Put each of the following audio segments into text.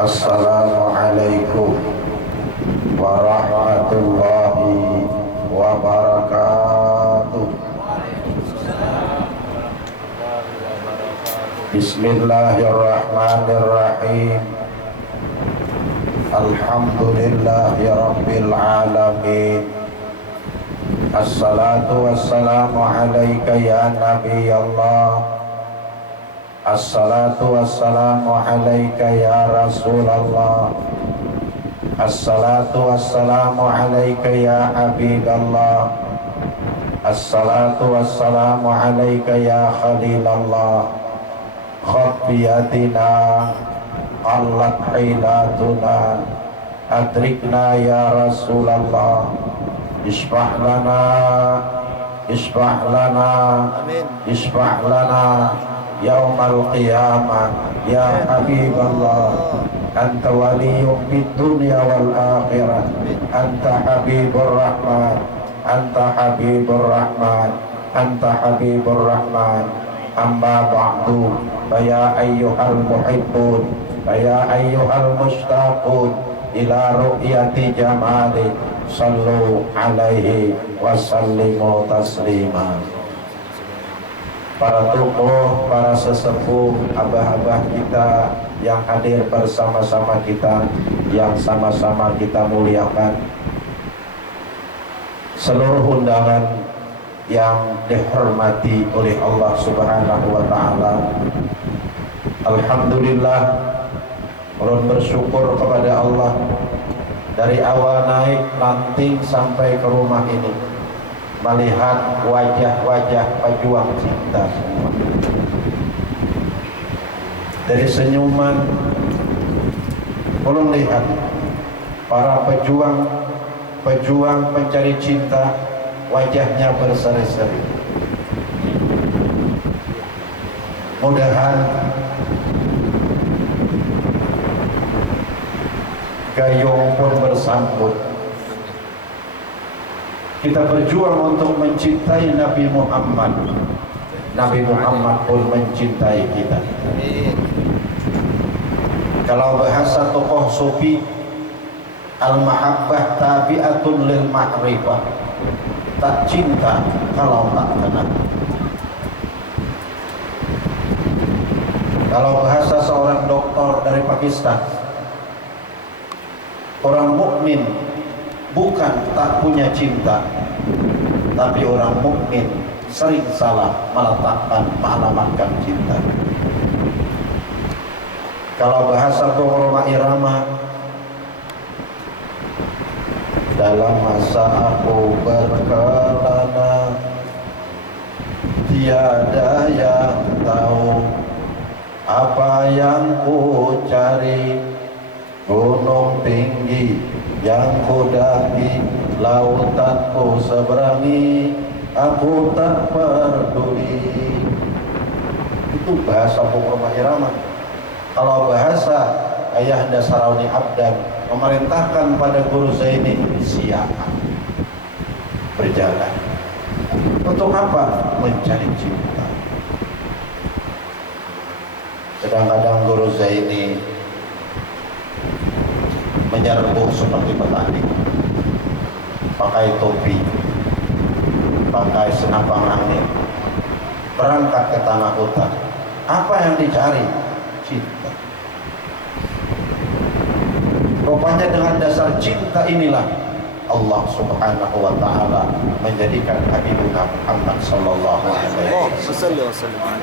Assalamualaikum warahmatullahi wabarakatuh. Bismillahirrahmanirrahim. Alhamdulillahi rabbil alamin. Assalatu wassalamu alaika ya Nabi Allah. Assalatu wassalamu alaika ya Rasulullah. Assalatu wassalamu alaika ya Habiballah. Assalatu wassalamu alaika ya Khalilallah. Khud biyadina qallat hilatuna adrikna ya Rasulullah. Isfah lana isfah lana isfah lana yaumal qiyamah ya Habiballah. Anta waliyum fid dunya wal akhirah. Anta habibur rahman. Anta habibur rahman. Anta habibur rahman. Amma ba'du, ya ayyuhal muhibbun, ya ayyuhal mushtaqun ila ru'yati jamali, sallu alaihi wa sallimu taslima. Para tokoh, para sesepuh, abah-abah kita yang hadir bersama-sama kita, yang sama-sama kita muliakan, seluruh undangan yang dihormati oleh Allah Subhanahu wa Ta'ala. Alhamdulillah, ulun bersyukur kepada Allah dari awal naik lanting sampai ke rumah ini, melihat wajah-wajah pejuang cinta semua. Dari senyuman ulun lihat para pejuang pencari cinta, wajahnya berseri-seri. Mudahan gayung pun bersambut. Kita berjuang untuk mencintai Nabi Muhammad. Nabi Muhammad pun mencintai kita. Kalau bahasa tokoh sufi, al-mahabbah tabi'atun lil ma'rifah. Tak cinta kalau tak kenal. Kalau bahasa seorang dokter dari Pakistan, orang mukmin bukan tak punya cinta, tapi orang mukmin sering salah mengalamatkan cinta. Kalau bahasa Roma Irama, dalam masa aku berkelana, tiada yang tahu apa yang ku cari. Gunung tinggi yang ku daki, lautan ku seberangi, aku tak peduli. Itu bahasa Roma Irama. Kalau bahasa Ayahanda Sarauni Abdan, memerintahkan pada Guru Zaini, siakan, berjalan. Untuk apa? Mencari cinta. Kadang-kadang Guru Zaini menyerbu seperti petani, pakai topi, pakai senapang angin, berangkat ke tengah hutan. Apa yang dicari? Cinta. Rupanya dengan dasar cinta inilah Allah Subhanahu wa Ta'ala menjadikan Habibuna Muhammad sallallahu alaihi wasallam.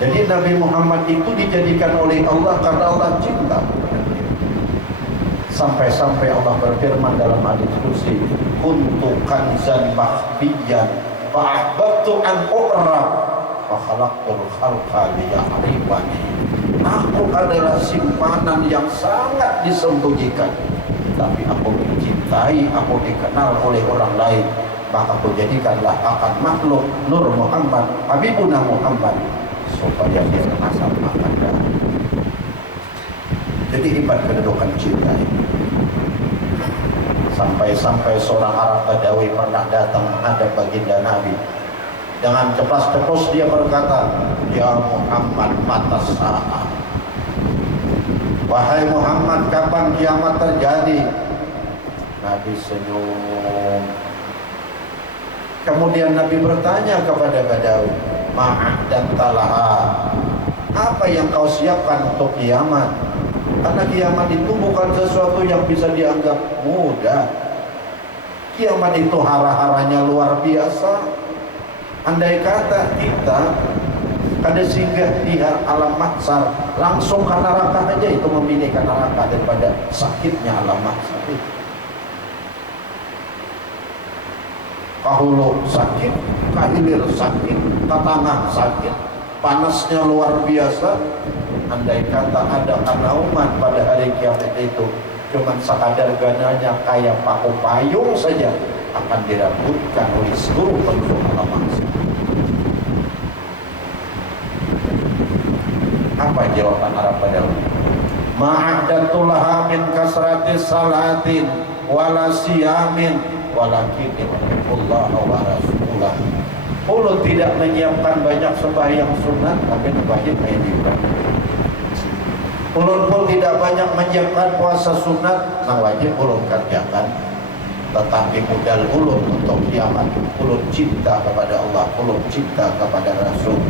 Jadi Nabi Muhammad itu dijadikan oleh Allah karena Allah cinta. Sampai-sampai Allah berfirman dalam hadits qudsi, kuntu kanzan makhfiyan fa ahbabtu an u'raf fa khalaqtul khalqa liya'rifani. Aku adalah simpanan yang sangat disembunyikan, tapi aku dicintai, aku dikenal oleh orang lain, maka aku jadikanlah akan makhluk Nur Muhammad, Habibuna Muhammad, supaya dia asal makan darah. Jadi hebat kedudukan cinta ini. Sampai-sampai seorang Arab Badawi pernah datang menghadap baginda Nabi. Dengan ceplas-ceplos dia berkata, "Ya Muhammad, mata sa'ah." Wahai Muhammad, kapan kiamat terjadi? Nabi senyum. Kemudian Nabi bertanya kepada Badawi, ma'adan talaha, apa yang kau siapkan untuk kiamat? Karena kiamat itu bukan sesuatu yang bisa dianggap mudah. Kiamat itu hara-haranya luar biasa. Andai kata kita kada singgah di alam mahsyar, langsung ke neraka aja itu memilih ke neraka daripada sakitnya alam mahsyar itu. Kahulu sakit, kahilir sakit, tatangah sakit, panasnya luar biasa. Andai kata ada kanauman pada hari kiamat itu, cuman sekadar gananya kayak paku payung saja akan dirambutkan oleh seluruh penduduk alam mahsyar. Apa jawaban Arab Badawi? Ma'adatulaha min kasratis salatin wala siyamin walakin yuhibbullah wa rasulah. Ulun tidak menyiapkan banyak sembahyang sunat, tapi wajib menyiapkan. Ulun pun tidak banyak menyiapkan puasa sunat, nah wajib ulun kerjakan. Tetapi modal ulun untuk kiamat, ulun cinta kepada Allah, ulun cinta kepada Rasul.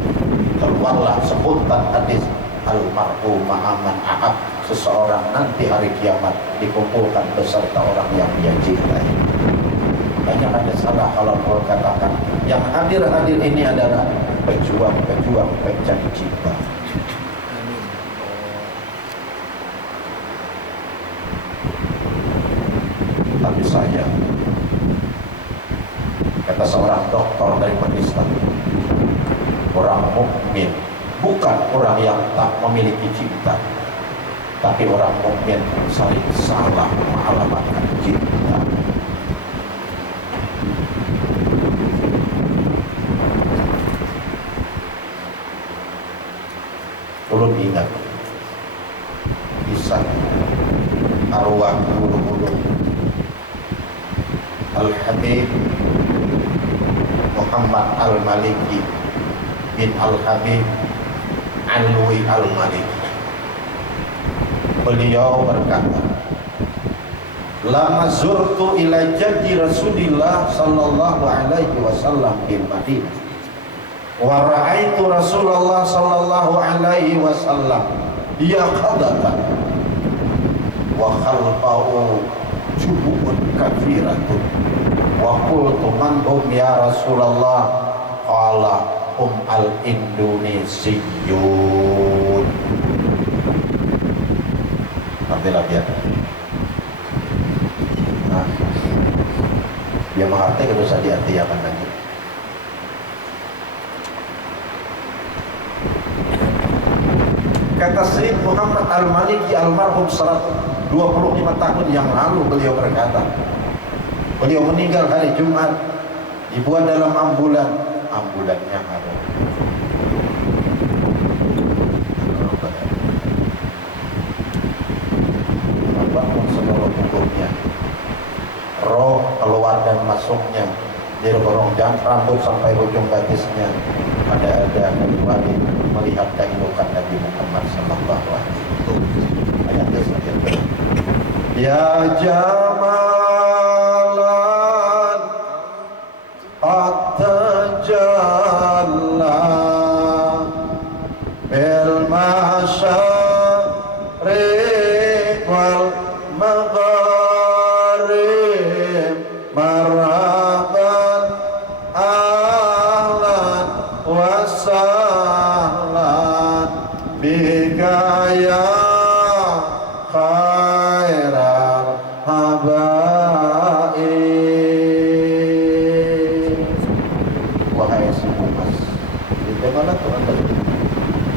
Keluarlah sebutan hadis almarhum ma'aman ahab, seseorang nanti hari kiamat dikumpulkan beserta orang yang dia cintai. Banyak ada salah kalau kau katakan yang hadir-hadir ini adalah pejuang-pejuang pencari cinta. Tapi saya, kata seorang doktor dari Pakistan, orang mukmin bukan orang yang tak memiliki cinta, tapi orang mukmin saling salah mengalamatkan cinta. Ulun ingat kisah arwah guru-guru Al-Habib Muhammad Al-Maliki bin Al-Habib Alwi Al-Maliki. Beliau berkata, lama zurtu ila jaddi Rasulillah sallallahu alaihi wasallam di Madinah wa ra'aitu Rasulullah sallallahu alaihi wasallam yaqadatan wa khalfahu jubun kafiratun wa qultu man hum ya Rasulullah, qala al-Indonesiyyun. Artilah dia. Nah, dia mengerti kalau bisa diartikan lagi. Kata Sayyid Muhammad Al-Maliki almarhum 25 tahun yang lalu beliau berkata, beliau meninggal hari Jumat, dibuat dalam ambulannya ada. Bangun seluruh tubuhnya, roh keluar dan masuknya, dari gorong rambut sampai ujung batisnya ada kecuali melihat kehidupan Nabi Muhammad sallallahu alaihi wasallam. Ayatnya saja. Ya jamalan at-tajalla bil masyariq wal magharib marhaban ahlan wa sahlan bika ya khairal habaib. Wahai si Mumas, di mana Tuhan tadi?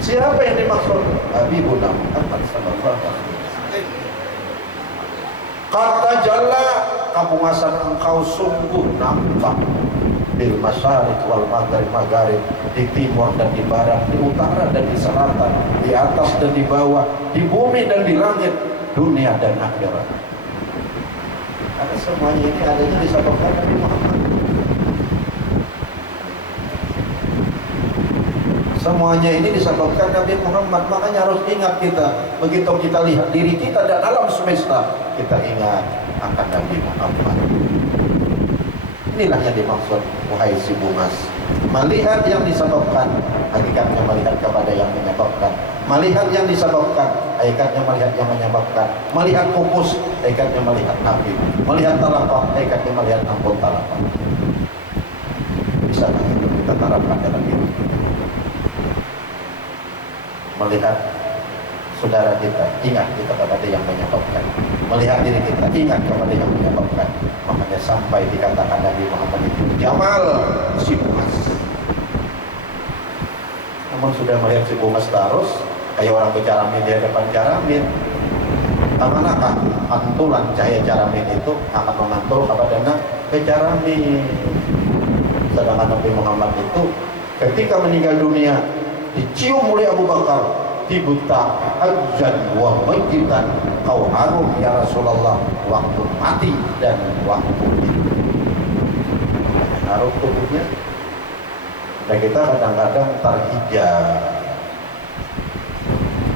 Siapa yang dimaksud? Habibuna Muhammad sallallahu alaihi wasallam. Kata jalla, kepungasan engkau sungguh nampak bil masyariq wal magharib, di timur dan di barat, di utara dan di selatan, di atas dan di bawah, di bumi dan di langit, dunia dan akhirat. Karena semuanya ini adanya disebabkan Nabi Muhammad. Semuanya ini disebabkan Nabi Muhammad. Makanya harus ingat kita, begitu kita lihat diri kita dan alam semesta, kita ingat akan Nabi Muhammad. Inilah yang dimaksud, wahai si Bumas, melihat yang disebabkan, hakikatnya melihat kepada yang menyebabkan. Melihat yang disebabkan, hakikatnya melihat yang menyebabkan. Melihat pupus, hakikatnya melihat Nabi. Melihat talapak, hakikatnya melihat ampun talapak. Bisa itu kita terapkan dalam hidup kita. Melihat saudara kita, ingat kita kepada yang menyebabkan. Melihat diri kita, ingat kepada yang menyebabkan. Makanya sampai dikatakan Nabi Muhammad itu Jamal si Bumas. Namun sudah melihat si Bumas terus, kayak orang berjaramin di hadapan jaramin, manakah pantulan cahaya jaramin itu akan memantul kepada jaramin. Sedangkan Nabi Muhammad itu ketika meninggal dunia dicium oleh Abu Bakar, dibuta ajjan wa majidan, kau harum ya Rasulullah waktu mati dan waktu hidup. Harum tubuhnya. Dan kita kadang-kadang terhijab,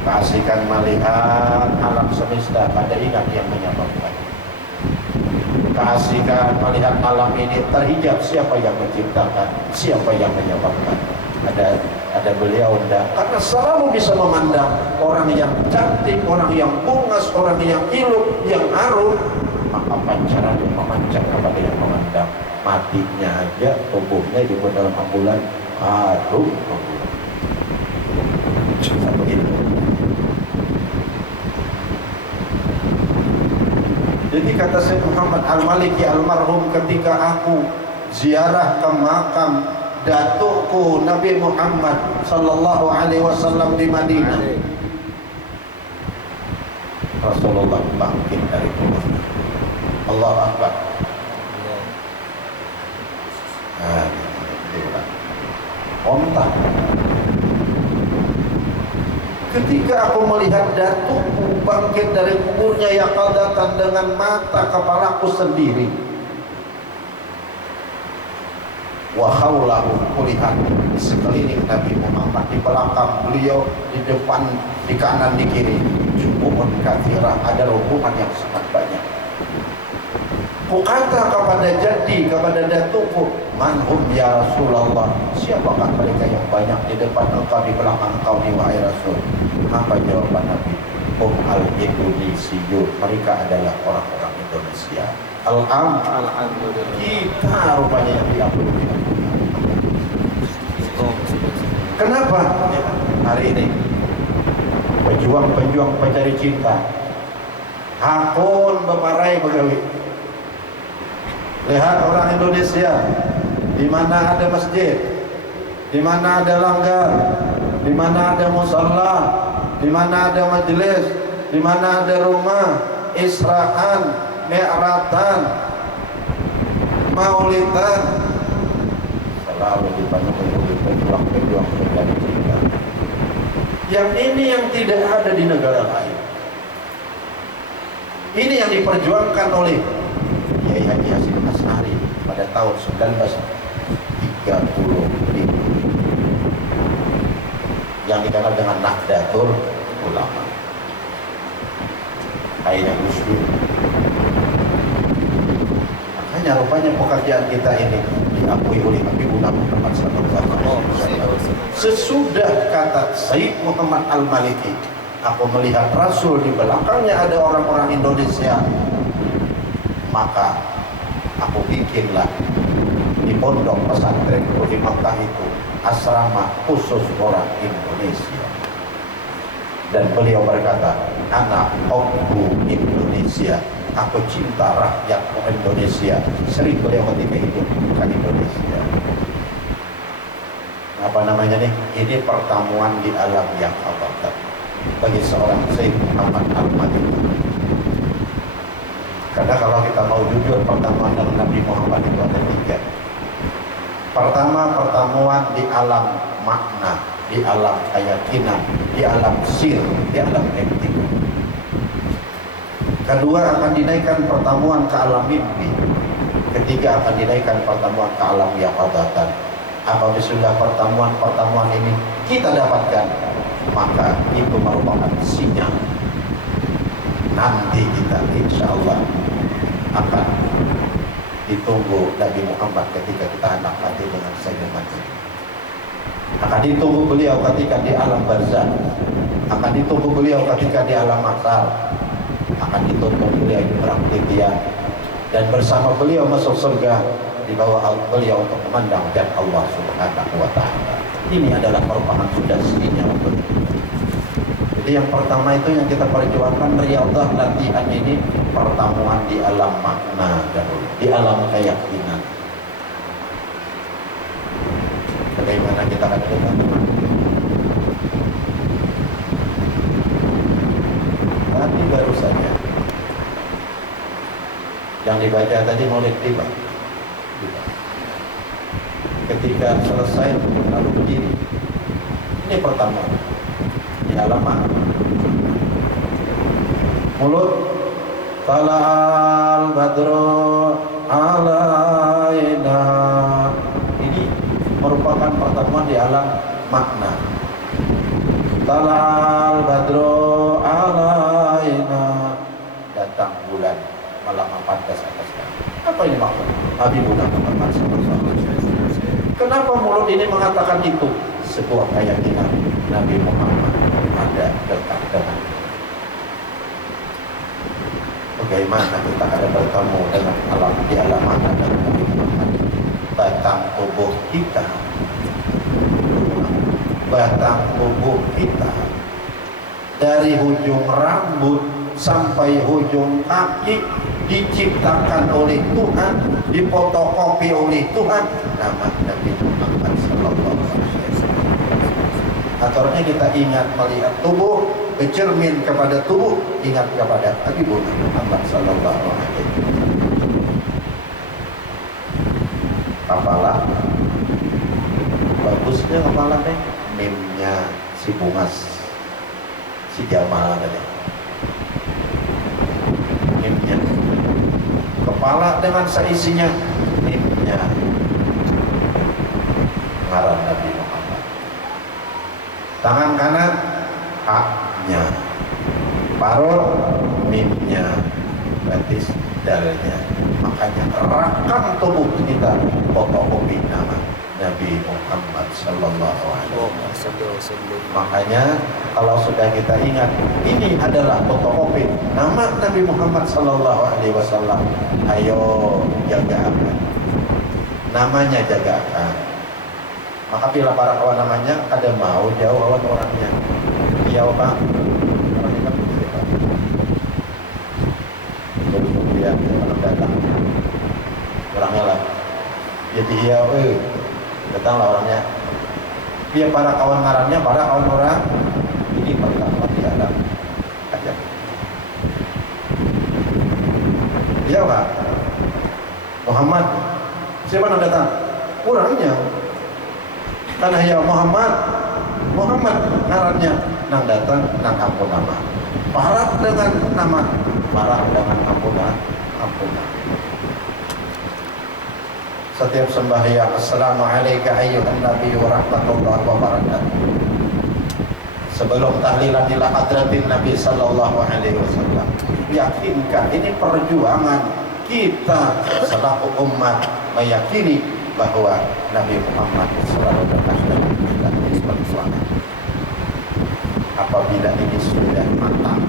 keasikan melihat alam semesta pada ingat yang menyebabkan. Keasikan melihat alam ini terhijab siapa yang menciptakan, siapa yang menyebabkan. Ada beliau karena selalu bisa memandang orang yang cantik, orang yang bungas, orang yang ilup, yang harum, maka pancarannya memancar kepada yang memandang. Matinya aja tubuhnya di dalam ambulan harum. Begitu. Jadi kata Syekh Muhammad Al-Maliki almarhum, ketika aku ziarah ke makam datukku Nabi Muhammad sallallahu alaihi wasallam di Madinah, Rasulullah bangkit dari kubur. Allahu Akbar. Ontah. Ketika aku melihat datukku bangkit dari kuburnya yang qadatan dengan mata kepalaku sendiri, wa haulahu, kulihat di sekeliling Nabi Muhammad, di belakang beliau, di depan, di kanan, di kiri, jumu'un katsirah, ada rombongan yang sangat banyak. Kukata kepada jaddi, kepada datukku, manhum ya Rasulullah, siapakah mereka yang banyak di depan engkau, di belakang engkau, di wahai Rasul? Apa jawaban Nabi? Al-Indonesiyu, mereka adalah orang-orang Indonesia. Alhamdulillah, kita rupanya yang diampuni. Kenapa? Ya, hari ini pejuang-pejuang pencari cinta hakun bemarai begawi. Lihat orang Indonesia, di mana ada masjid, di mana ada langgar, di mana ada musalla, di mana ada majelis, di mana ada rumah, isra'an, mi'ratan, maulidan, selalu dipenuhi pejuang-pejuang pencari cinta. Yang ini yang tidak ada di negara lain. Ini yang diperjuangkan oleh Kiai Haji Hasyim Asy'ari pada tahun 1935 yang dikenal dengan Nahdlatul Ulama. Akhirnya Gus Dur. Makanya rupanya pekerjaan kita ini diakui oleh Habibuna Muhammad sallallahu alaihi wasallam. Sesudah kata Sayyid Muhammad Al-Maliki, aku melihat Rasul, di belakangnya ada orang-orang Indonesia, maka aku bikinlah di pondok pesantren di Makkah itu asrama khusus orang Indonesia. Dan beliau berkata, anak hubbu Indonesia, aku cinta rakyat Indonesia. Sering beliau ketika hidup bukan Indonesia. Apa namanya nih? Ini pertemuan di alam yang abadi bagi seorang Sayyid Muhammad Al-Maliki. Karena kalau kita mau jujur, pertemuan dengan Nabi Muhammad itu ada 3. Pertama, pertemuan di alam makna, di alam keyakinan, di alam sir, di alam etik. Kedua, akan dinaikkan pertemuan ke alam mimpi. Ketiga, akan dinaikkan pertemuan ke alam yaqadatan. Apabila sudah pertemuan ini kita dapatkan, maka itu merupakan sinyal nanti kita insya Allah akan ditunggu Nabi Muhammad ketika kita anak mati dengan senyuman. Akan ditunggu beliau ketika di alam barzah, akan ditunggu beliau ketika di alam mahsyar, akan ditunggu beliau di perang titian, dan bersama beliau masuk surga di bawah beliau untuk memandang dan Allah Subhanahu wa Ta'ala. Ini adalah merupakan sudah sinyal begitu. Jadi yang pertama itu yang kita perjuangkan riyadhah latihan ini, pertemuan di alam makna dahulu, di alam keyakinan. Bagaimana kita akan bertemu? Tapi baru saja yang dibaca tadi Maulid tiba. Ketika selesai lalu berdiri. Ini pertama di halaman mulut talal badru alaina. Ini merupakan pertemuan di alam makna. Talal badru alaina, datang bulan malam pantas atas kami. Apa ini maksud? Habibuna Muhammad SAW. Kenapa mulut ini mengatakan itu? Sebuah keyakinan Nabi Muhammad ada dekat dengan. Bagaimana kita ada bertemu dengan alam di alam mana dan Nabi Muhammad? Batang tubuh kita, dari ujung rambut sampai ujung kaki diciptakan oleh Tuhan, difotokopi oleh Tuhan, nama Nabi Muhammad sallallahu alaihi wasallam. Akhirnya kita ingat melihat tubuh, bercermin kepada tubuh, ingat kepada Nabi Muhammad sallallahu alaihi wasallam. Kepala bagusnya kepala teh, mimnya si Bungas, si Jamal tadi. Mimnya kepala dengan seisinya, mimnya ngaran Nabi Muhammad. Tangan kanan haknya, parut mimnya, berarti dalnya. Makanya rakam tubuh kita fotokopi nama Nabi Muhammad sallallahu alaihi wasallam. Makanya kalau sudah kita ingat ini adalah fotokopi nama Nabi Muhammad sallallahu alaihi wasallam, ayo jaga akan. Namanya jaga akan. Maka bila para kawan namanya ada mau jauh awan orangnya. Iya Pak. Orangnya kan siapa? Kemudian orang datang. Orangnya lah. Jadi iya, datanglah orangnya. Dia para kawan ngarannya, para kawan orang ini pertama di alam aja. Iya Pak. Muhammad. Siapa yang datang? Orangnya. Karena ya Muhammad ngarannya nang datang nang ampun nama. Parah dengan nama, parah dengan ampuna. Setiap sembahyang assalamualaikum ayyuhan nabi wa rahmatullahi wa barakatuh. Sebelum tahlilan ila hadratin Nabi sallallahu alaihi wasallam, yakinkan ini perjuangan kita selaku umat meyakini bahwa Nabi Muhammad selalu dekat dengan kita bersuara. Apabila ini sudah matang,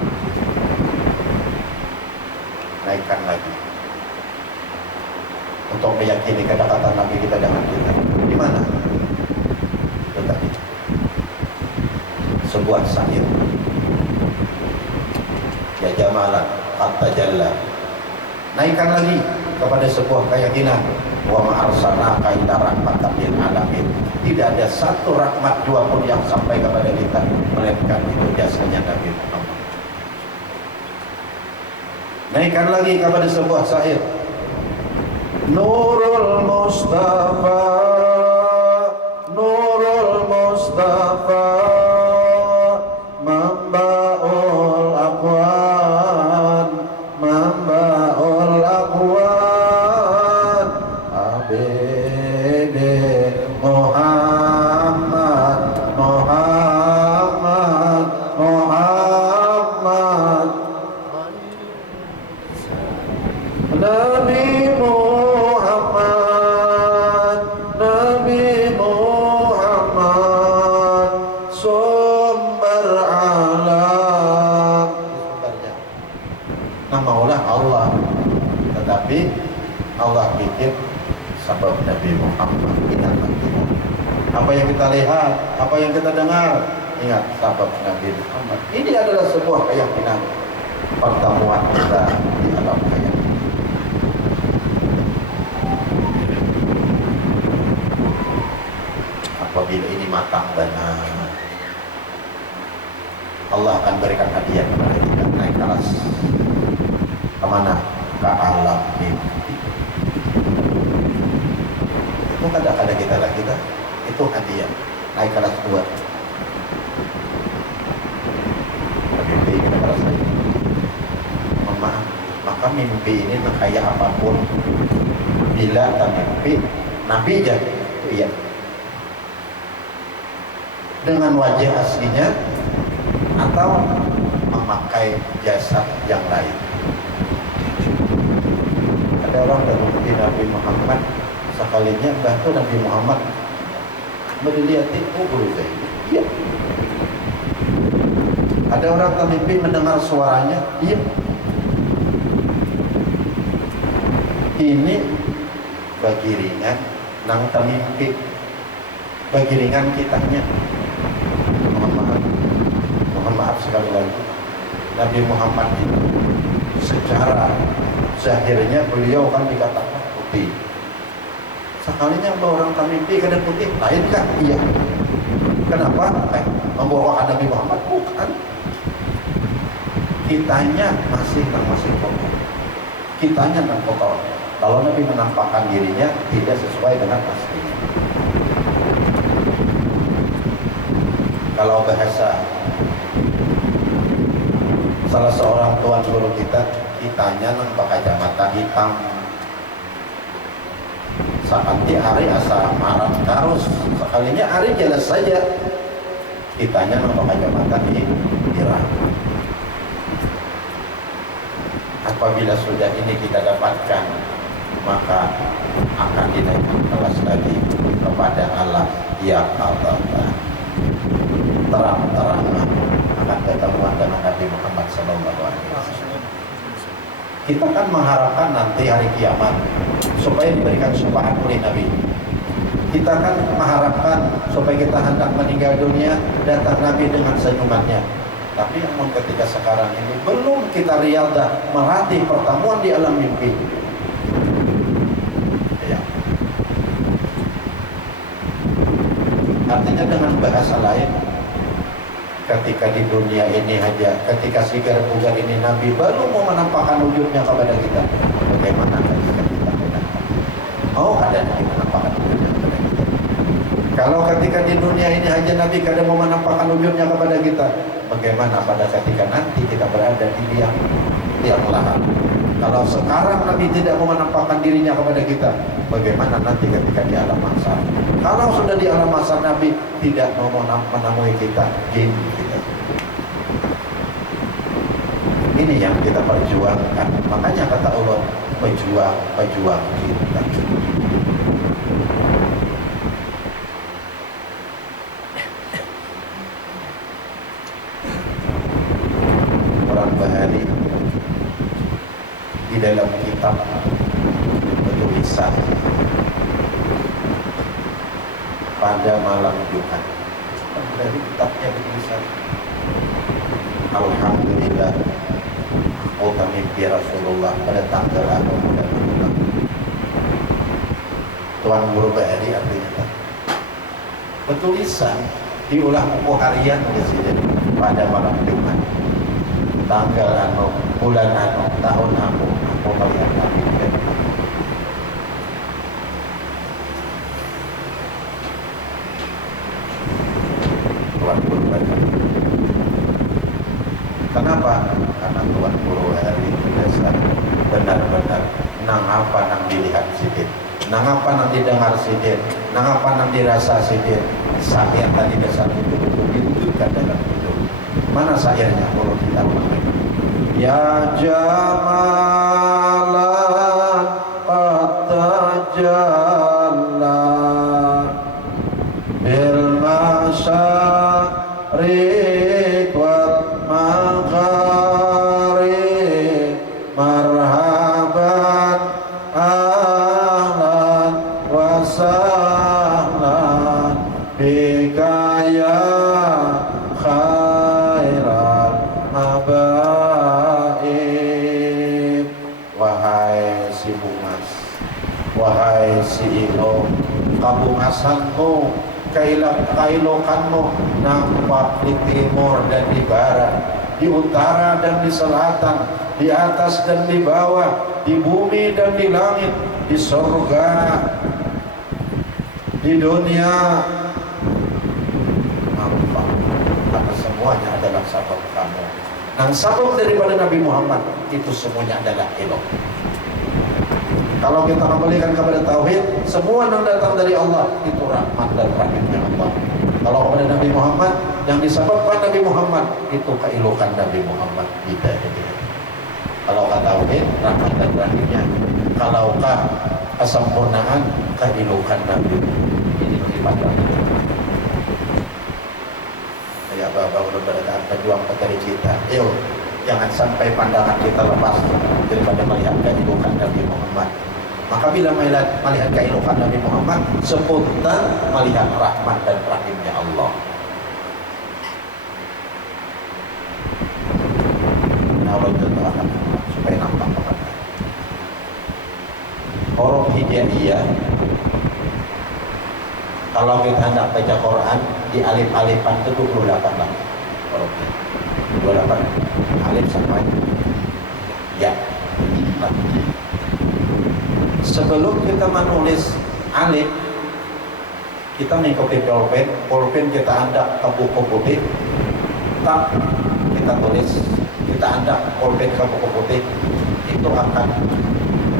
naikkan lagi untuk meyakini kedekatan Nabi kita dengan kita. Di mana? Tetapi sebuah syair. Ya jamalan hatta jalla. Naikkan lagi kepada sebuah keyakinan. Wa ma arsalnaka illa rahmatan lil alamin. Tidak ada satu rahmat jua pun yang sampai kepada kita melainkan itu jasanya Nabi Muhammad. Naikkan lagi kepada sebuah syair. Nurul Mustafa, Nurul Mustafa, Mambaul Aqwan, Mambaul Aqwan, Habib Nabi Muhammad, Nabi Muhammad, sumber alam. Sumbernya namaulah Allah, tetapi Allah bikin sebab Nabi Muhammad. Ingat apa yang kita lihat, apa yang kita dengar, ingat sebab Nabi Muhammad. Ini adalah sebuah keyakinan pertemuan kita di alam hayat. Apabila ini matang benar, Allah akan berikan hadiah kepada kita, naik kelas. Kemana? Ke alam mimpi. Itu kadang-kadang kita lagi kita, itu hadiah, naik kelas 2. Mimpi kita kelas 1. Maka mimpi ini kayak apapun, bila tak mimpi, Nabi jadi, iya. Dengan wajah aslinya atau memakai jasa yang lain. Ada orang bermimpi Nabi Muhammad, sekalinya bantu Nabi Muhammad melihatin kubur saya. Iya. Ada orang termimpi mendengar suaranya, iya. Ini bagi ringan nang termimpi, bagi ringan kitanya. Mohon maaf sekali lagi, Nabi Muhammad itu secara zahirnya beliau kan dikatakan putih. Sekalinya orang termimpi kadang putih, lain kan? Iya. Kenapa? Membawakan Nabi Muhammad bukan. Kitanya masih kotor. Kitanya kotor. Kalau Nabi menampakkan dirinya tidak sesuai dengan aslinya. Kalau bahasa salah seorang tuan guru kita, kitanya nampak kacamata hitam. Sakanti hari asa marah terus, sekalinya hari jelas saja. Kitanya nampak kacamata hitam. Apabila sudah ini kita dapatkan, maka akan dinaikkan kelas lagi kepada Allah yang Allah terang-terangan akan ketemuan dengan Nabi Muhammad SAW. Kita kan mengharapkan nanti hari kiamat supaya diberikan syafaat oleh Nabi. Kita kan mengharapkan supaya kita hendak meninggal dunia datang Nabi dengan senyumannya. Tapi namun ketika sekarang ini belum kita riadah melatih pertemuan di alam mimpi. Ya. Artinya dengan bahasa lain, ketika di dunia ini aja, ketika sigar bugar ini Nabi baru mau menampakkan wujudnya kepada kita, bagaimana ketika kita mendapat? Oh, ada Nabi menampakkan wujudnya kepada kita. Kalau ketika di dunia ini aja Nabi kadang mau menampakkan wujudnya kepada kita, bagaimana pada ketika nanti kita berada di liang lahat? Kalau sekarang Nabi tidak mau menampakkan dirinya kepada kita, bagaimana nanti ketika di alam mahsyar? Kalau sudah di alam mahsyar Nabi tidak mau menemui kita, jin kita. Ini yang kita perjuangkan. Makanya kata Allah, pejuang kita. Orang Bahari di dalam kitab tulisan pada malam Jumat, dari kitabnya tulisan, alhamdulillah aku mimpi Rasulullah pada tanggal aku dan Tuan Guru Bahari artinya bertulisan diulah buku harian presiden pada malam Jumat, tanggal anu, bulan anu, tahun aku melihat Nabi. Tuan Guru Bahari. Kenapa? Karena Tuan Guru Bahari dasar benar-benar nang apa nang dilihat sidir, nang apa nang didengar sidir, nang apa nang dirasa sidir. Syair tadi dasar itu diwujudkan dalam hidup. Mana syairnya? Kalau kita ulang. Ya Jamala wahai si bungas, wahai si ilo, kabungasanmu, kailokanmu nampak di timur dan di barat, di utara dan di selatan, di atas dan di bawah, di bumi dan di langit, di surga, di dunia. Nampak, karena semuanya adalah sabab kamu. Dan sabab daripada Nabi Muhammad itu semuanya adalah ilmu. Kalau kita kembalikan kepada tauhid, semua yang datang dari Allah itu rahmat dan rahimnya Allah. Kalau kepada Nabi Muhammad, yang disebabkan Nabi Muhammad itu keilukan Nabi Muhammad kita. Kalau kata tauhid, rahmat dan rahimnya. Kalau kesempurnaan, keilukan Nabi. Ini berlipat lagi. Ya Bapak berberkata pejuang pencari cita. Yuk, jangan sampai pandangan kita lepas daripada melihat keilukan Nabi Muhammad. Maka bila melihat keilukan Nabi Muhammad, seputar melihat rahmat dan rahimnya Allah. Allah doakan supaya nampak kepada huruf hijaiyah. Kalau kita hendak baca Quran di alif-alifan itu 28 lah hurufnya. 28 alif sampai ya. Sebelum kita menulis alif, kita mengikuti pulpen kita hendak ke buku putih, tak kita tulis, kita hendak pulpen ke buku putih, itu akan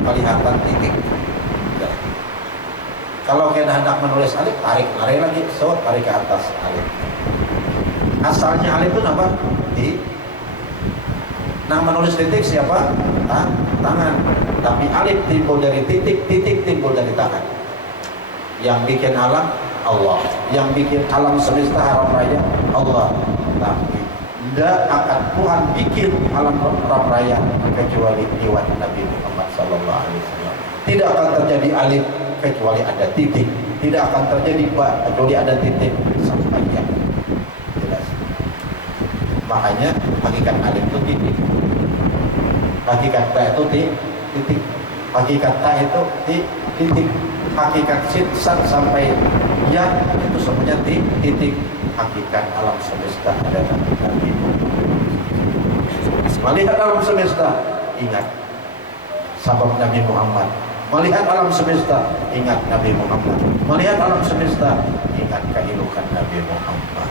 kelihatan titik. Kalau kita hendak menulis alif, tarik lagi, tarik ke atas alif. Asalnya alif itu apa? Nah, menulis titik siapa? Tangan. Tapi alif timbul dari titik, titik timbul dari tangan. Yang bikin alam Allah, yang bikin alam semesta haram raya Allah. Tapi tidak akan Tuhan bikin alam haram raya kecuali lewat Nabi Muhammad SAW. Tidak akan terjadi alif kecuali ada titik. Tidak akan terjadi ba kecuali ada titik sampai ya. Jelas. Makanya hakikat alif itu titik. Hakikat ba itu titik. Hakikat ta itu titik. Hakikat sin sampai ya itu semuanya titik. Hakikat alam semesta adalah Nabi Muhammad. Melihat alam semesta, ingat sabab Nabi Muhammad. Melihat alam semesta, ingat Nabi Muhammad. Melihat alam semesta, ingat keilukan Nabi Muhammad.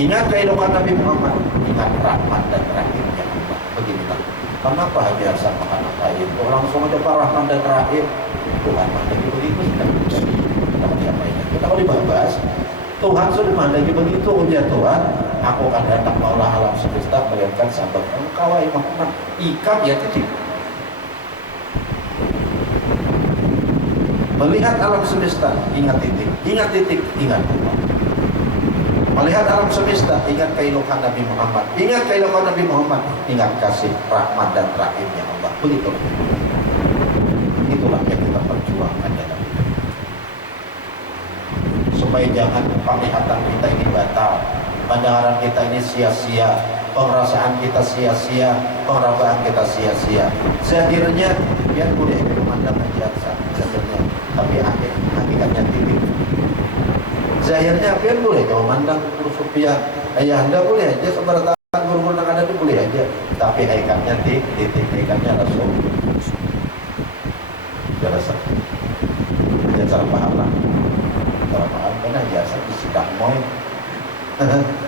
Ingat keilukan Nabi Muhammad, ingat rahmat dan rahimnya Allah. Beginilah. Kenapa Haji Hasan makan apa itu? Langsung aja Pak Rahman dan Rahim. Tuhan mandagi begitu sudah terjadi. Kita menyampaikan. Kita mau dibahas. Tuhan sudah mandagi begitu. Ya Tuhan, aku akan datang maulah alam semesta melihatkan sahabat engkau wahai Muhammad. Ikat ya titik. Melihat alam semesta, ingat titik. Ingat titik, ingat Allah. Melihat alam semesta, ingat keilukan Nabi Muhammad. Ingat keilukan Nabi Muhammad, ingat kasih rahmat dan rahimnya Allah. Begitu. Itulah yang kita perjuangkan dalam hidup. Supaya jangan penglihatan kita ini batal, pandangan kita ini sia-sia, pengerasaan kita sia-sia, pengrabaan kita sia-sia. Zahirnya biar boleh memandang biasa, zahirnya, tapi hakikatnya titik. Zahirnya biar boleh kalau memandang Sufian, ayah anda boleh aja sebarang guru-guru yang ada itu boleh aja, tapi hakikatnya titik, hakikatnya Rasul. Jelas, aja cara paham lah, cara paham karena biasa disidang moy.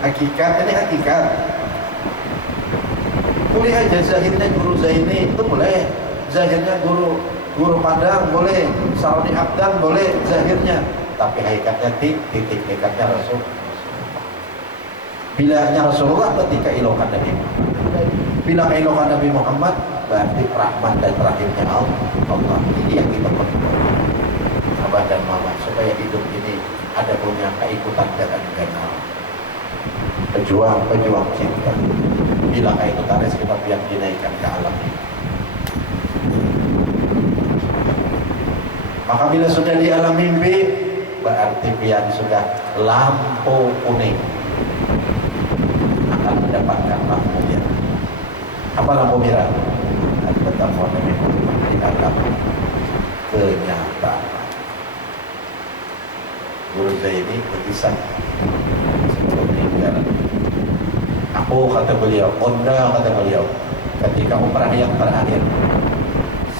Hakikat ini hakikat. Boleh aja zahirnya guru Zaini itu boleh, zahirnya guru Padang boleh, Saroni Abdan boleh zahirnya, tapi hakikatnya titik hakikatnya Rasul. Bila hanya Rasulullah berarti keilokan Nabi Muhammad. Bila keilokan Nabi Muhammad berarti rahmat dan rahimnya Allah. Ini yang kita perlukan abah dan mama supaya hidup ini ada punya keikutan dan kenal. Pejuang cinta. Bila keikutan kita biar dinaikkan ke alam. Maka bila sudah di alam mimpi berarti pian sudah lampu kuning akan mendapatkan lampu merah. Apa lampu merah? Tetap Nabi Muhammad. dalam kenyataan. Guru saya ini berkisah sebelum meninggal. Aku, kata beliau, Onda, kata beliau, ketika umrah yang terakhir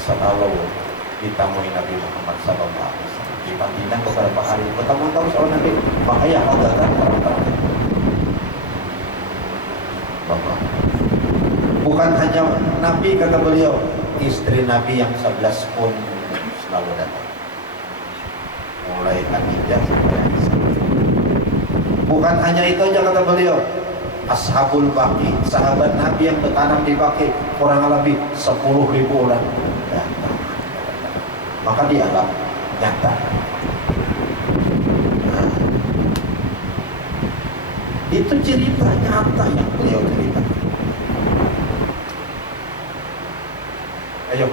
selalu ditemui Nabi Muhammad SAW di Madinah beberapa hari bertahun-tahun soal Nabi, makanya Allah datang terakhir. Bukan hanya Nabi, kata beliau, istri Nabi yang 11 pun selalu datang, mulai Khadijah sampai Aisyah. Bukan hanya itu aja, kata beliau, Ashabul Baqi, sahabat Nabi yang bertanam di Baqi, kurang lebih 10.000 orang datang. Maka di alam nyata. Nah, itu cerita nyata yang beliau ceritakan. Ayo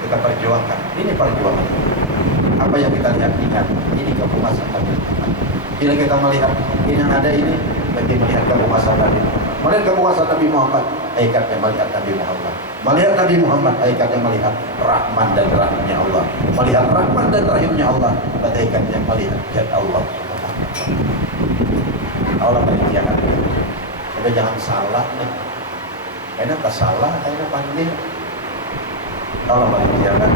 kita perjuangkan. Ini perjuangan. Apa yang kita lihat, ingat, ini kepuasan Nabi Muhammad. Bila kita melihat ini yang ada ini, berarti melihat kepuasan Nabi Muhammad. Melihat kepuasan Nabi Muhammad, ikatnya melihat Nabi Muhammad. Melihat Nabi Muhammad, ikatnya melihat rahman dan rahimnya Allah. Melihat rahman dan rahimnya Allah, berarti ikatnya melihat zat Allah. Allah menitiakan itu. Kita jangan salah nih. Karena kesalah, karena panggil. Allah menitiakan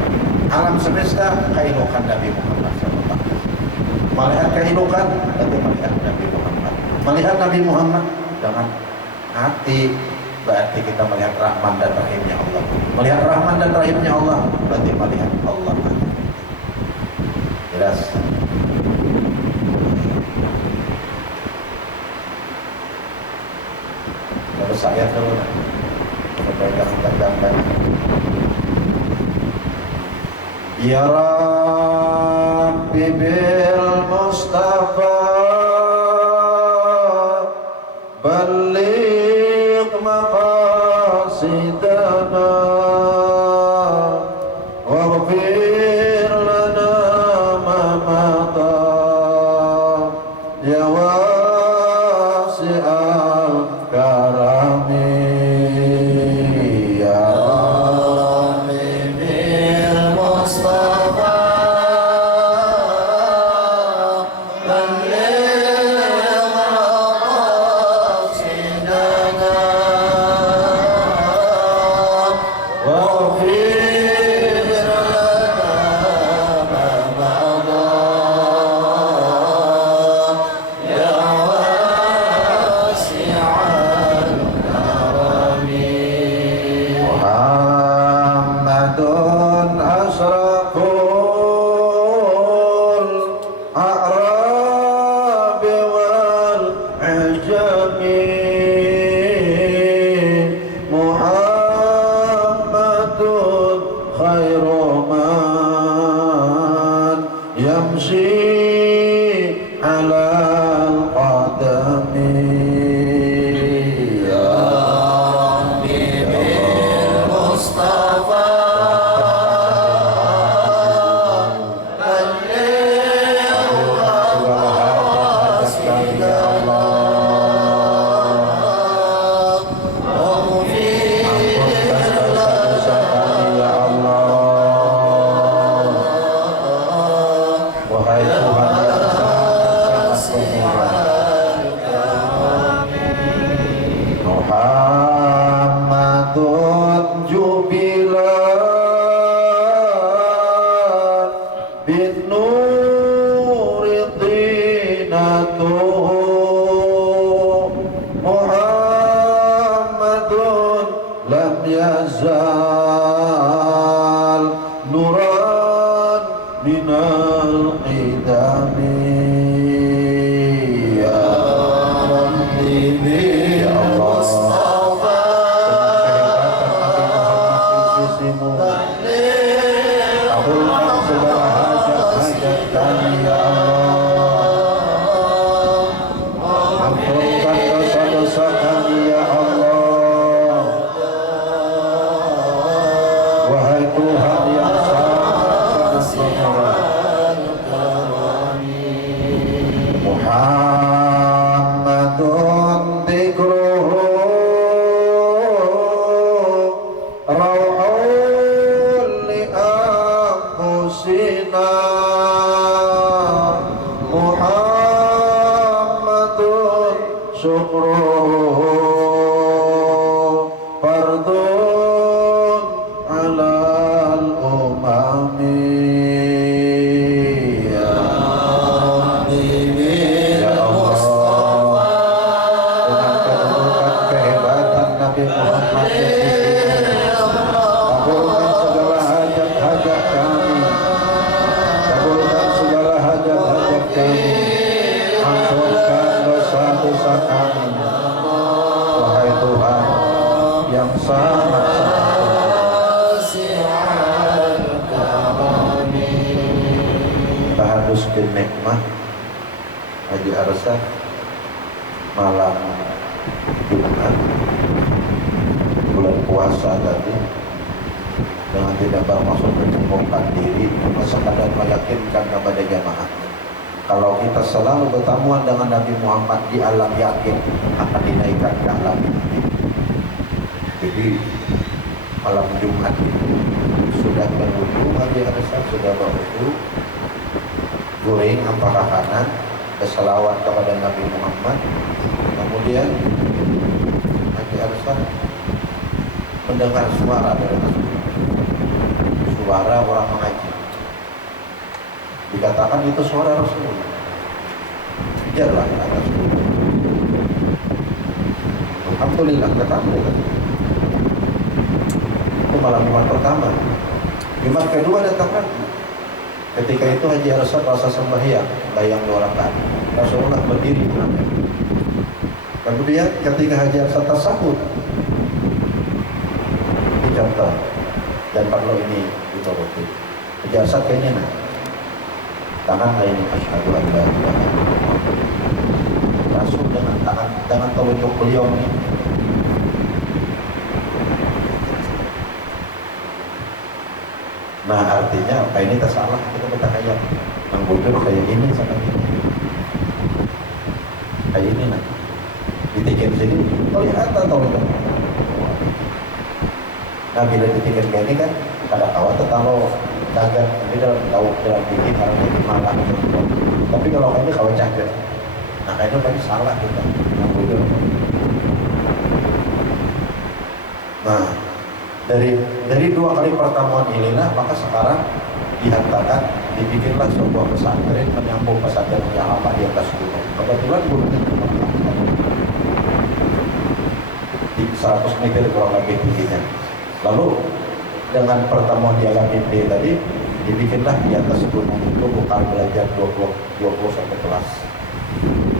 alam semesta, kehidupan Nabi Muhammad SAW. Melihat kehidupan, berarti melihat Nabi Muhammad. Melihat Nabi Muhammad dengan hati, berarti kita melihat rahman dan rahimnya Allah. Melihat rahman dan rahimnya Allah, berarti melihat Allah. Jelas? Terus ayat dulu, supaya gambar-gambar. Ya Rabbi bil Mustafa balligh maqasidana waghfir lana ma mada ya wasi'al karami. nafsina Muhammadun syukruhu fardun alal umami. Ya Allah, dengan kedudukan kehebatan Nabi Muhammad di sisimu, kabulkan segala hajat-hajat kami, kabulkan segala hajat-hajat kami, ampunkan dosa-dosa kami, wahai Tuhan yang sangat-sangat tahadus bin nikmah Haji Arsyad malam Jumat bulan puasa tadi, dengan tidak bermaksud mencemoohkan diri, sekadar meyakinkan kepada jamaah kalau kita selalu bertemuan dengan Nabi Muhammad di alam yakin akan dinaikkan ke alam yakin. Jadi malam Jumat itu sudah berwudu, Haji Arsyad sudah berwudu, goreng apakah kanan, berselawat kepada Nabi Muhammad, kemudian Haji Arsyad mendengar suara dari Rasulullah, suara orang mengaji. Dikatakan itu suara Rasulullah. Biarlah kata Rasulullah. Alhamdulillah ketemu. Itu malam Jumat pertama. Jumat kedua datang lagi. Ketika itu Haji Arsyad rasa sembahyang, bayang 2 rakaat. Rasulullah berdiri. Kemudian ketika Haji Arsyad tasahud, ini contoh dan perlu ini dituruti. Haji Arsyad kayaknya tangan ini asyhadu an la ilaha illallah. Rasul dengan tangan, dengan telunjuk beliau ini nah artinya apa ini tersalah, kita bertahayat menggujur kayak ini sama ini kayak ini nah ditikin sini lihat atau tidak. Nah bila ditikin kayak ini kan kada kawat kalau dagang ini dalam bikin orang itu malah tapi kalau ini kawat cager nah kayak itu kan salah kita menggujur. Nah dari 2 kali pertemuan inilah maka sekarang dihantarkan dibikinlah sebuah pesantren menyambung pesantren yang lama di atas gunung. Kebetulan gunungnya di 100 meter kurang lebih tingginya. Lalu dengan pertemuan di alam mimpi tadi dibikinlah di atas gunung itu bukan belajar 20 sampai kelas.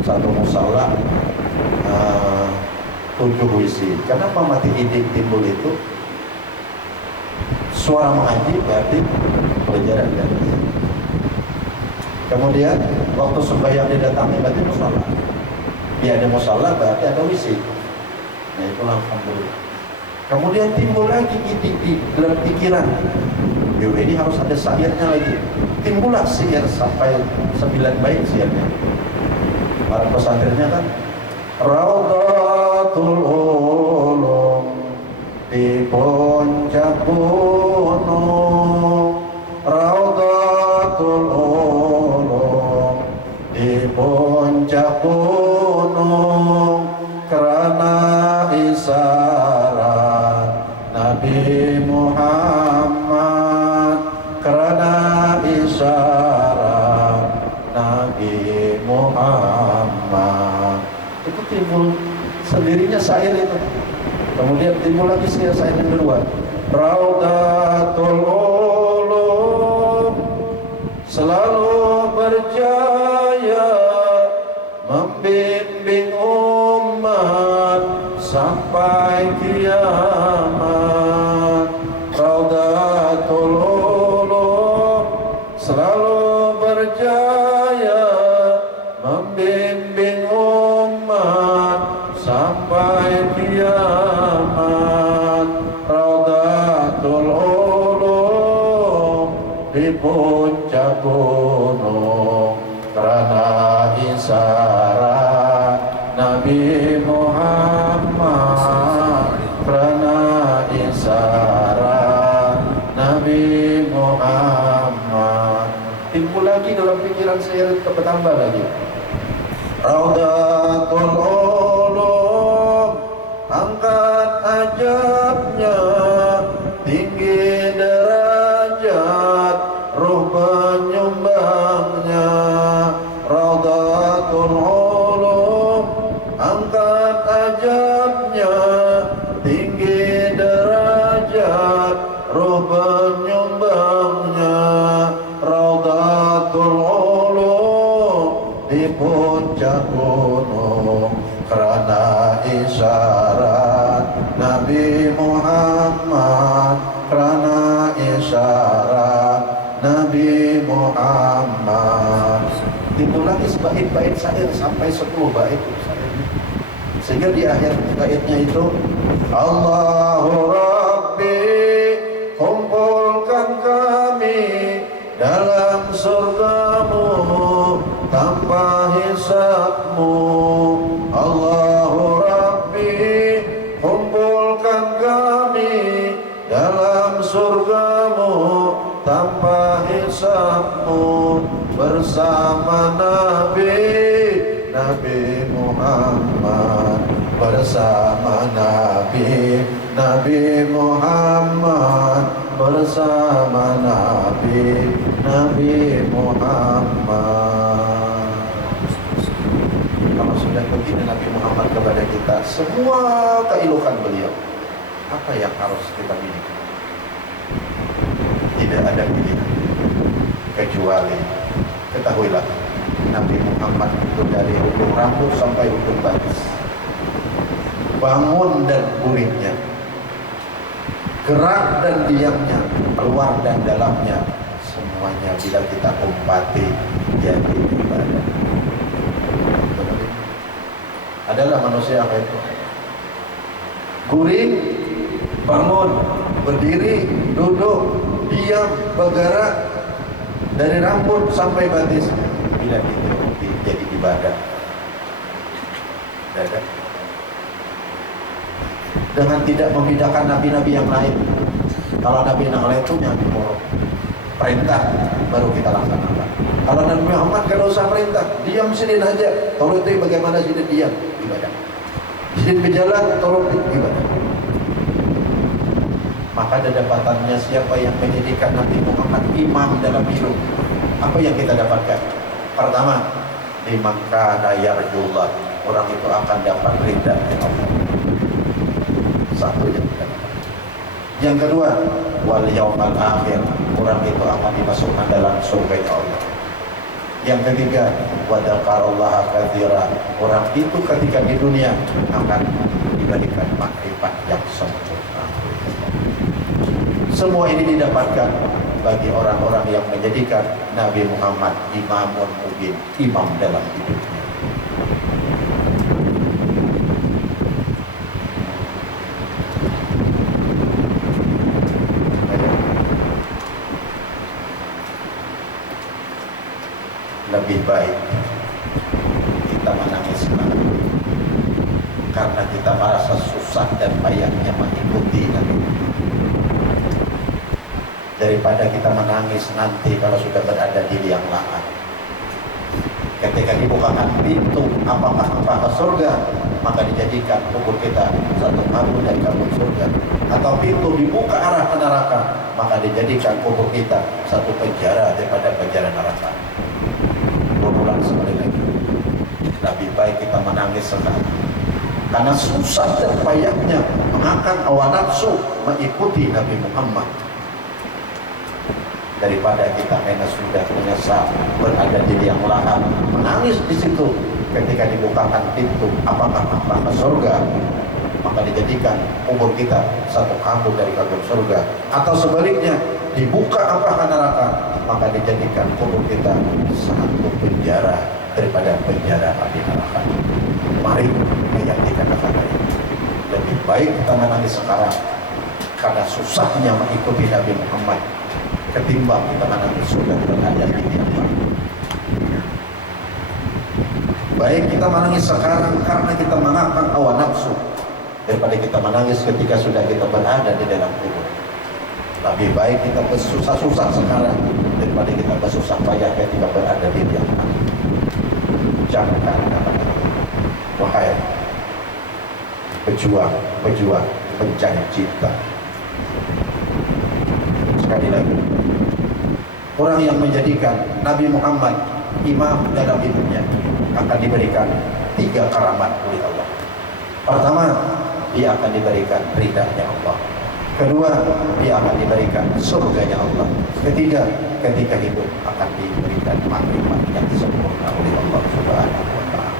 Satu musala 7 wisi. Kenapa mati ide timbul itu? Suara mengaji berarti pelajaran dan kemudian waktu sembahyang didatangi berarti musala. Dia ada musala berarti ada wisi. Nah itulah alhamdulillah. Kemudian timbul lagi ide dalam pikiran. Ini harus ada syairnya lagi. Timbullah syair sampai 9 bait syairnya. Para pesantrennya kan Raudhatul Ulum di puncak gunung, Raudhatul Ulum di puncak gunung, karena isyarat Nabi Muhammad, karena isyarat Nabi Muhammad. Itu timbul sendirinya syair itu. Kemudian timbul lagi syair yang kedua, Raudhatul Ulum selalu berjaya membimbing umat sampai kiamat. Raudhatul Ulum selalu berjaya membimbing umat sampai kiamat. Raudhatul Ulum di puncak gunung, karena isyarat Nabi Muhammad, karena isyarat Nabi Muhammad. lagi dalam pikiran saya bertambah lagi. Raudatul ulum, angkat ajabnya, tinggi derajat, ruh penyumbangnya. Raudatul ulum, angkat ajabnya, tinggi derajat, ruh penyumbangnya. Raudatul ulum, di puncak gunung, karena isyarat Nabi Muhammad, karena isyarat Nabi Muhammad. Itu lagi bait-bait syair sampai 10 bait syairnya. Sehingga di akhir baitnya itu, Allahu Rabbi, kumpulkan kami dalam surgamu tanpa hisabmu. Allahu Rabbi, kumpulkan kami dalam surgamu tanpa hisabmu, bersama Nabi Muhammad, bersama Nabi Muhammad, bersama Nabi Muhammad. Kalau sudah begini Nabi Muhammad kepada kita, semua keilukan beliau, apa yang harus kita miliki? Tidak ada pilihan kecuali, ketahuilah, Nabi Muhammad itu dari ujung rambut sampai ujung batis, bangun dan gurihnya, gerak dan diamnya, keluar dan dalamnya, semuanya bila kita umpati jadi ibadah. Adalah manusia apa itu? Gurih, bangun, berdiri, duduk, diam, bergerak, dari rambut sampai batis, bila diikuti jadi ibadah. Dengan tidak membedakan nabi-nabi yang lain. Kalau nabi yang lain itu nabi murah, perintah baru kita laksanakan. Kalau Nabi Muhammad kalau usah perintah, diam sini aja. Kalau itu bagaimana sini diam, ibadah. Sini berjalan, tolong ibadah. Maka ada dapatannya siapa yang menjadikan Nabi Muhammad imam dalam hidup. Apa yang kita dapatkan? Pertama, liman kana yarjullah, orang itu akan dapat ridha dari Allah. Satu yang kita dapat. Yang kedua, wal yaumal akhir, orang itu akan dimasukkan dalam surga Allah. Yang ketiga, wa dzakarallaha katsira, orang itu ketika di dunia akan diberikan makrifat yang sempurna. Semua ini didapatkan bagi orang-orang yang menjadikan Nabi Muhammad imamun mubin, imam dalam hidupnya. Lebih baik kita menangis karena kita merasa susah dan payahnya mengikuti Nabi, daripada kita menangis nanti kalau sudah berada di liang lahat. Ketika dibukakan pintu apakah surga, maka dijadikan kubur kita satu kabur dari kabur surga, atau pintu dibuka arah ke neraka, maka dijadikan kubur kita satu penjara daripada penjara neraka. Berulang sekali lagi, lebih baik kita menangis sekarang karena susah dan payahnya mengangkat hawa nafsu mengikuti Nabi Muhammad, daripada kita karena sudah menyesal berada di liang lahat menangis di situ ketika dibukakan pintu apakah surga, maka dijadikan kubur kita satu kabur dari kabur surga, atau sebaliknya dibuka apakah neraka, maka dijadikan kubur kita satu penjara daripada penjara api neraka. Mari yang dikatakan tadi, lebih baik kita menangis sekarang karena susahnya mengikuti Nabi Muhammad ketimbang kita menangis sudah berada di tiang. Baik kita menangis sekarang karena kita mengangkat hawa nafsu daripada kita menangis ketika sudah kita berada di dalam kubur. Lebih baik kita bersusah-susah sekarang daripada kita bersusah payah ketika berada di Vietnam. Jangan katakan, wahai pejuang pencari cinta. Sekali lagi, orang yang menjadikan Nabi Muhammad imam dalam hidupnya akan diberikan 3 karamat oleh Allah. Pertama, dia akan diberikan ridhanya Allah. Kedua, dia akan diberikan surganya Allah. Ketiga, ketika hidup akan diberikan makrifat yang sempurna oleh Allah Subhanahu wa Ta'ala.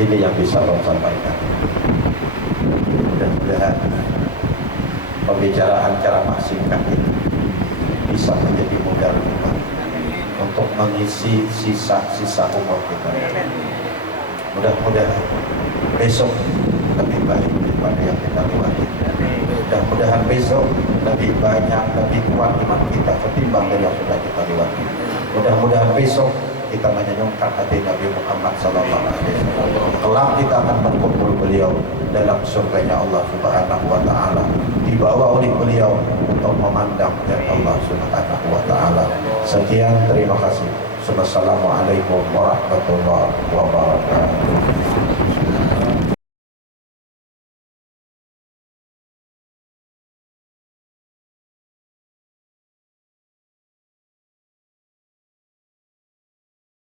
Ini yang bisa saya sampaikan. Mudah-mudahan pembicaraan ceramah singkat ini bisa menjadi modal kita untuk mengisi sisa-sisa umur kita. Mudah-mudahan besok lebih baik daripada yang kita lewati. Mudah-mudahan besok lebih banyak, lebih kuat iman kita ketimbang dari yang sudah kita lewati. Mudah-mudahan besok kita menyanyikan hati Nabi Muhammad sallallahu alaihi wasallam. Kelak kita akan berkumpul beliau dalam surganya Allah Subhanahu wa Ta'ala, dibawa oleh beliau untuk memandang dari Allah Subhanahu wa Ta'ala. Sekian, terima kasih. Wassalamualaikum warahmatullahi wabarakatuh.